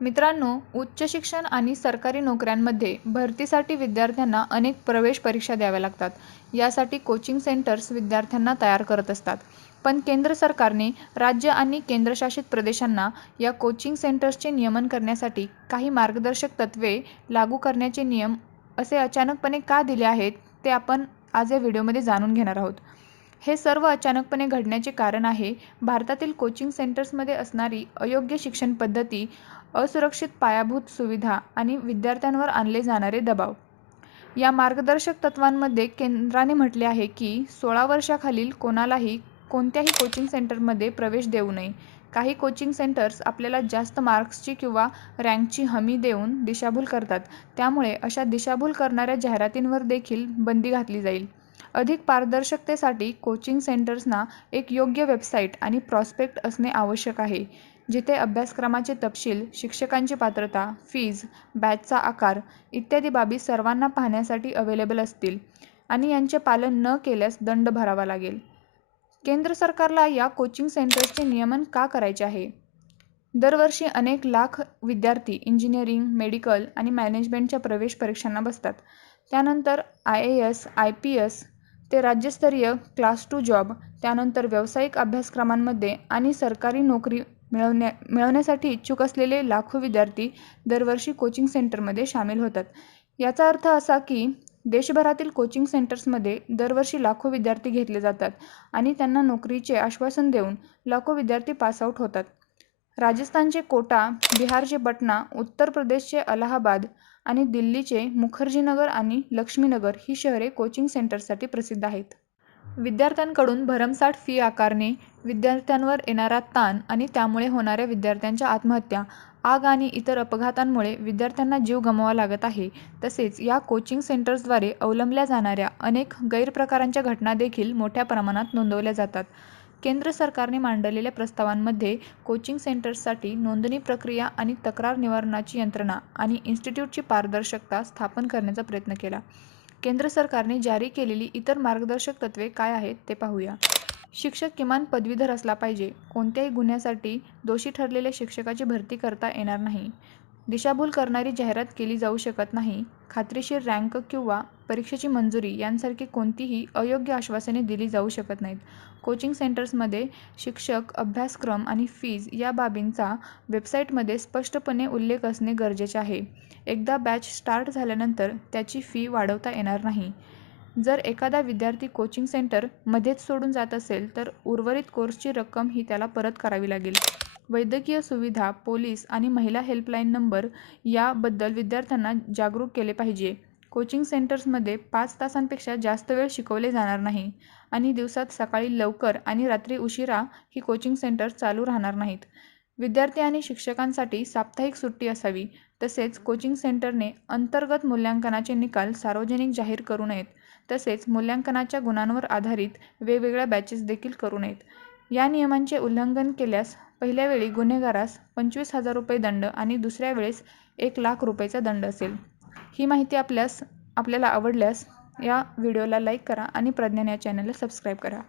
मित्रांनो उच्च शिक्षण आणि सरकारी नोकऱ्यांमध्ये भरतीसाठी विद्यार्थ्यांना अनेक प्रवेश परीक्षा द्याव्या लागतात. यासाठी कोचिंग सेंटर्स विद्यार्थ्यांना तयार करत असतात. पण केंद्र सरकारने राज्य आणि केंद्रशासित प्रदेशांना या कोचिंग सेंटर्सचे नियमन करण्यासाठी काही मार्गदर्शक तत्त्वे लागू करण्याचे नियम असे अचानकपणे का दिले आहेत ते आपण आज या व्हिडिओमध्ये जाणून घेणार आहोत. हे सर्व अचानकपणे घडण्याचे कारण आहे. भारतातील कोचिंग सेंटर्समध्ये असणारी अयोग्य शिक्षण पद्धती असुरक्षित पायाभूत सुविधा आणि विद्यार्थ्यांवर आणले जाणारे दबाव. या मार्गदर्शक तत्त्वांमध्ये केंद्राने म्हटले आहे की सोळा वर्षाखालील कोणालाही कोणत्याही कोचिंग सेंटरमध्ये प्रवेश देऊ नये. काही कोचिंग सेंटर्स आपल्याला जास्त मार्क्सची किंवा रँकची हमी देऊन दिशाभूल करतात. त्यामुळे अशा दिशाभूल करणाऱ्या जाहिरातींवर देखील बंदी घातली जाईल. अधिक पारदर्शकतेसाठी कोचिंग सेंटर्सना एक योग्य वेबसाईट आणि प्रॉस्पेक्ट असणे आवश्यक आहे जिथे अभ्यासक्रमाचे तपशील शिक्षकांची पात्रता फीज बॅचचा आकार इत्यादी बाबी सर्वांना पाहण्यासाठी अवेलेबल असतील आणि यांचे पालन न केल्यास दंड भरावा लागेल. केंद्र सरकारला या कोचिंग सेंटर्सचे नियमन का करायचे आहे? दरवर्षी अनेक लाख विद्यार्थी इंजिनिअरिंग मेडिकल आणि मॅनेजमेंटच्या प्रवेश परीक्षांना बसतात. त्यानंतर I A S I P S ते राज्यस्तरीय क्लास टू जॉब त्यानंतर व्यावसायिक अभ्यासक्रमांमध्ये आणि सरकारी नोकरी मिळवण्या मिळवण्यासाठी इच्छुक असलेले लाखो विद्यार्थी दरवर्षी कोचिंग सेंटरमध्ये सामील होतात. याचा अर्थ असा की देशभरातील कोचिंग सेंटर्समध्ये दरवर्षी लाखो विद्यार्थी घेतले जातात आणि त्यांना नोकरीचे आश्वासन देऊन लाखो विद्यार्थी पासआउट होतात. राजस्थानचे कोटा बिहारचे पटना उत्तर प्रदेशचे अलाहाबाद आणि दिल्लीचे मुखर्जीनगर आणि लक्ष्मीनगर ही शहरे कोचिंग सेंटर्ससाठी प्रसिद्ध आहेत. विद्यार्थ्यांकडून भरमसाठ फी आकारणे विद्यार्थ्यांवर येणारा ताण आणि त्यामुळे होणाऱ्या विद्यार्थ्यांच्या आत्महत्या आग आणि इतर अपघातांमुळे विद्यार्थ्यांना जीव गमवावा लागत आहे तसेच या कोचिंग सेंटर्सद्वारे अवलंबल्या जाणाऱ्या अनेक गैरप्रकारांच्या घटना देखील मोठ्या प्रमाणात नोंदवल्या जातात. केंद्र सरकारने मांडलेल्या प्रस्तावांमध्ये कोचिंग सेंटर्ससाठी नोंदणी प्रक्रिया आणि तक्रार निवारणाची यंत्रणा आणि इन्स्टिट्यूटची पारदर्शकता स्थापन करण्याचा प्रयत्न केला. केंद्र सरकारने जारी केलेली इतर मार्गदर्शक तत्त्वे काय आहेत ते पाहूया. शिक्षक किमान पदवीधर असला पाहिजे. कोणत्याही गुन्ह्यासाठी दोषी ठरलेल्या शिक्षकाची भरती करता येणार नाही. दिशाभूल करणारी जाहिरात केली जाऊ शकत नाही. खात्रीशीर रँक किंवा परीक्षेची मंजुरी यांसारखी कोणतीही अयोग्य आश्वासने दिली जाऊ शकत नाहीत. कोचिंग सेंटर्समध्ये शिक्षक अभ्यासक्रम आणि फीज या बाबींचा वेबसाईटमध्ये स्पष्टपणे उल्लेख असणे गरजेचे आहे. एकदा बॅच स्टार्ट झाल्यानंतर त्याची फी वाढवता येणार नाही. जर एखादा विद्यार्थी कोचिंग सेंटर मध्येच सोडून जात असेल तर उर्वरित कोर्सची रक्कम ही त्याला परत करावी लागेल. वैद्यकीय सुविधा पोलीस आणि महिला हेल्पलाईन नंबर याबद्दल विद्यार्थ्यांना जागरूक केले पाहिजे. कोचिंग सेंटर्समध्ये पाच तासांपेक्षा जास्त वेळ शिकवले जाणार नाही आणि दिवसात सकाळी लवकर आणि रात्री उशिरा ही कोचिंग सेंटर चालू राहणार नाहीत. विद्यार्थी आणि शिक्षकांसाठी साप्ताहिक सुट्टी असावी. तसेच कोचिंग सेंटरने अंतर्गत मूल्यांकनाचे निकाल सार्वजनिक जाहीर करू नयेत. तसेच मूल्यांकनाच्या गुणांवर आधारित वेगवेगळ्या बॅचेस देखील करू नयेत. या नियमांचे उल्लंघन केल्यास पहिल्या वेळी गुन्हेगारास पंचवीस हजार रुपये दंड आणि दुसऱ्या वेळेस एक लाख रुपयेचा दंड असेल. ही माहिती आपल्यास आपल्याला आवडल्यास या व्हिडिओला लाईक करा आणि प्रज्ञान या चॅनलला सबस्क्राईब करा.